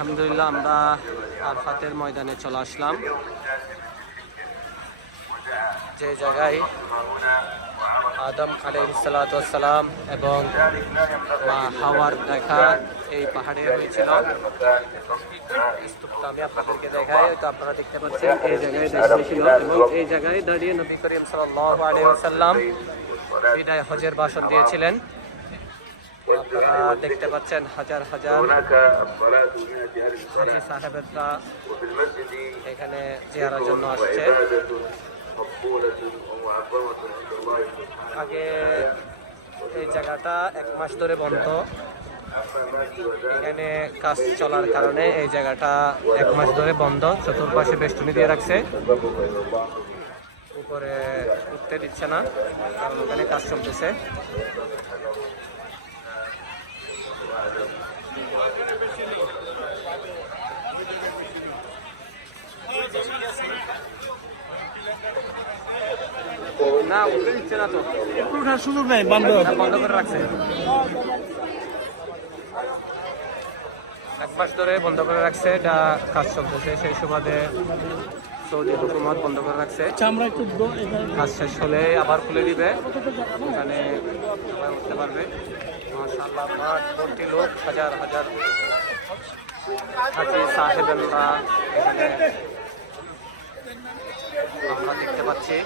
আলহামদুলিল্লাহ, আমরা আরফাতের ময়দানে চলে আসলাম। যে জায়গায় আদম আলাইসালাম এবং মা হাওয়ার দেখা এই পাহাড়ে হয়েছিল। আমি আপনাদেরকে দেখাই তো আপনারা দেখতে পাচ্ছেন। এই জায়গায় দাঁড়িয়েছিল এবং এই জায়গায় দাঁড়িয়ে নবী করিম ওয়াসাল্লাম বিদায় হজের ভাষণ দিয়েছিলেন। দেখতে পাচ্ছেন হাজার হাজার হাজি এখানে চেহারার জন্য আসছে। আগে এই জায়গাটা এক মাস ধরে বন্ধ। এখানে কাজ চলার কারণে এই জায়গাটা এক মাস ধরে বন্ধ। চতুর্পাশে বেষ্টনী দিয়ে রাখছে। উপরে উঠতে দিচ্ছে না কারণ ওখানে কাজ চলতেছে। না উঠতে দিচ্ছে না তো। ওঠার সুযোগ নাই বন্ধ বন্ধ করে রাখছে। এক মাস ধরে বন্ধ করে রাখছে এটা কাজ চলতেছে। সেই সুবাদে সৌদি হুকুমত বন্ধ করে রাখছে। কাজ শেষ হলে আবার খুলে দিবে। ওখানে উঠতে পারবে। মাশাআল্লাহ মাঠ ভর্তি লোক হাজার হাজার হাজি সাহেবেনরা এখানে আমরা দেখতে পাচ্ছি।